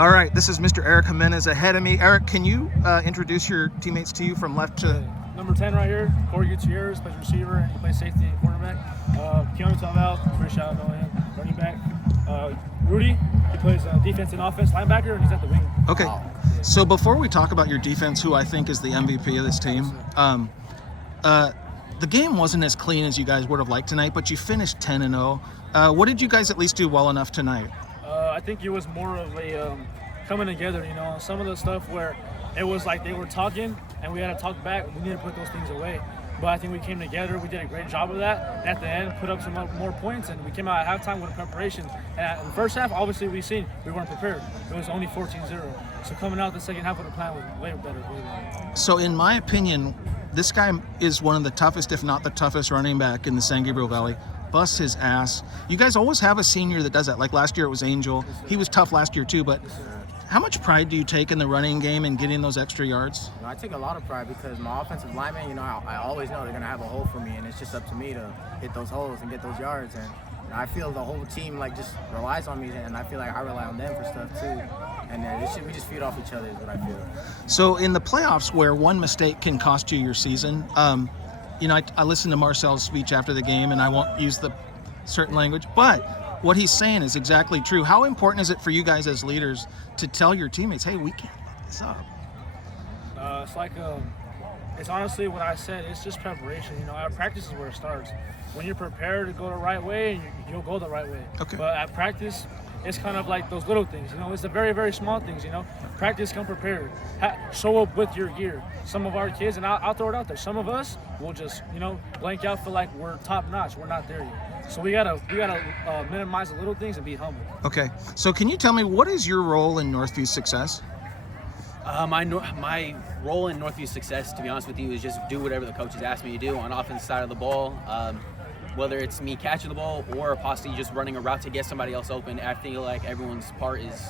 All right, this is Mr. Eric Jimenez ahead of me. Eric, can you introduce your teammates to you from left to... Number 10 right here, Gutierrez, plays receiver, and he plays safety and cornerback. Tauvao, pretty sure I know him, running back. Rudy, he plays defense and offense linebacker, and he's at the wing. Okay, so before we talk about your defense, who I think is the MVP of this team, the game wasn't as clean as you guys would have liked tonight, but you finished 10-0. What did you guys at least do well enough tonight? I think it was more of a coming together, some of the stuff where it was like they were talking and we had to talk back. We need to put those things away. But I think we came together. We did a great job of that. At the end, put up some more points, and we came out at halftime with preparation. And in the first half, obviously, we weren't prepared. It was only 14-0. So coming out the second half of the plan was way better. So in my opinion, this guy is one of the toughest, if not the toughest running back in the San Gabriel Valley. Busts his ass. You guys always have a senior that does that. Like last year it was Angel. He was tough last year too, but how much pride do you take in the running game and getting those extra yards? I take a lot of pride because my offensive linemen, I always know they're going to have a hole for me, and it's just up to me to hit those holes and get those yards. And I feel the whole team just relies on me, and I feel like I rely on them for stuff too. And we just feed off each other is what I feel. So in the playoffs where one mistake can cost you your season, I listened to Marcel's speech after the game, and I won't use the certain language, but what he's saying is exactly true. How important is it for you guys as leaders to tell your teammates, hey, we can't fuck this up? It's honestly what I said. It's just preparation. Our practice is where it starts. When you're prepared to go the right way, you'll go the right way. Okay. But at practice, it's kind of like those little things. It's the very, very small things. Practice, come prepared. Show up with your gear. Some of our kids, and I'll throw it out there. Some of us will just, blank out, feel like we're top notch. We're not there yet. So we gotta minimize the little things and be humble. Okay. So can you tell me, what is your role in Northview's success? My role in Northview's success, to be honest with you, is just do whatever the coaches ask me to do on offensive side of the ball. Whether it's me catching the ball or possibly just running a route to get somebody else open, I feel like everyone's part is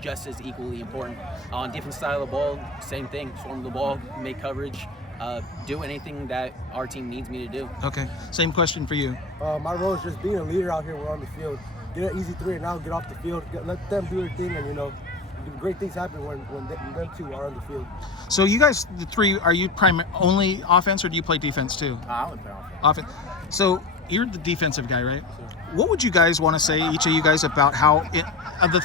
just as equally important. On defense side of the ball, same thing. Swarm the ball, make coverage, do anything that our team needs me to do. Okay. Same question for you. My role is just being a leader out here. We're on the field. Get an easy 3 and out, get off the field, let them do their thing, and great things happen when them two are on the field. So you guys, the three, are you only offense, or do you play defense too? I would play Offense. So you're the defensive guy, right? What would you guys want to say, each of you guys, about how of the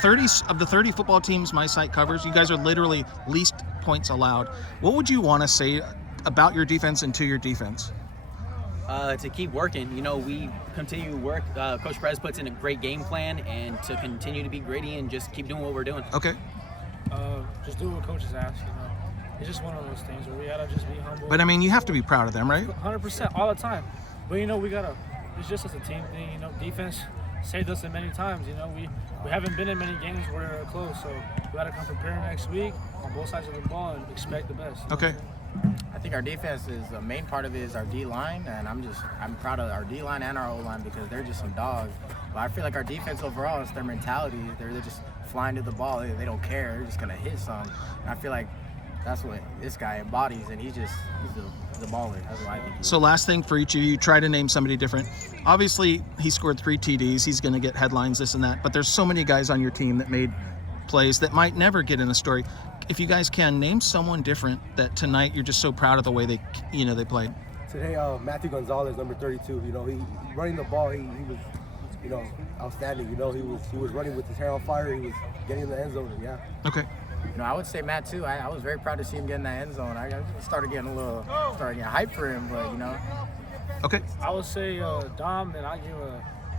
30 football teams my site covers, you guys are literally least points allowed. What would you want to say about your defense and to your defense? To keep working. We continue to work. Coach Perez puts in a great game plan, and to continue to be gritty and just keep doing what we're doing. Okay. Just do what coaches ask. It's just one of those things where we gotta just be humble. But I mean, you have to be proud of them, right? 100% all the time. But we gotta. It's just as a team thing. Defense saved us in many times. We haven't been in many games where they're close, so we gotta come prepared next week on both sides of the ball and expect the best. Okay. I think our defense is the main part of it is our D-line, and I'm proud of our D-line and our O-line because they're just some dogs. But I feel like our defense overall, it's their mentality. They're just flying to the ball. They don't care. They're just gonna hit some. And I feel like that's what this guy embodies, and he's the baller. That's what I think. So last thing for each of you, try to name somebody different. Obviously, he scored 3 TDs. He's going to get headlines, this and that. But there's so many guys on your team that made plays that might never get in a story. If you guys can, name someone different that tonight you're just so proud of the way they played. Today, Matthew Gonzalez, number 32. He running the ball. He was, outstanding. He was running with his hair on fire. He was getting in the end zone. Yeah. Okay. I would say Matt too. I was very proud to see him get in that end zone. I started getting hyped for him, but Okay. I would say Dom, and I give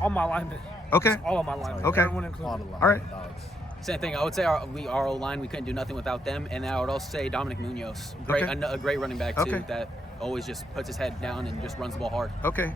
all my linemen. Okay. All of my linemen. Okay. Everyone included. All right. Same thing. I would say our O-line, we couldn't do nothing without them. And I would also say Dominic Munoz, a great running back too, that always just puts his head down and just runs the ball hard. Okay.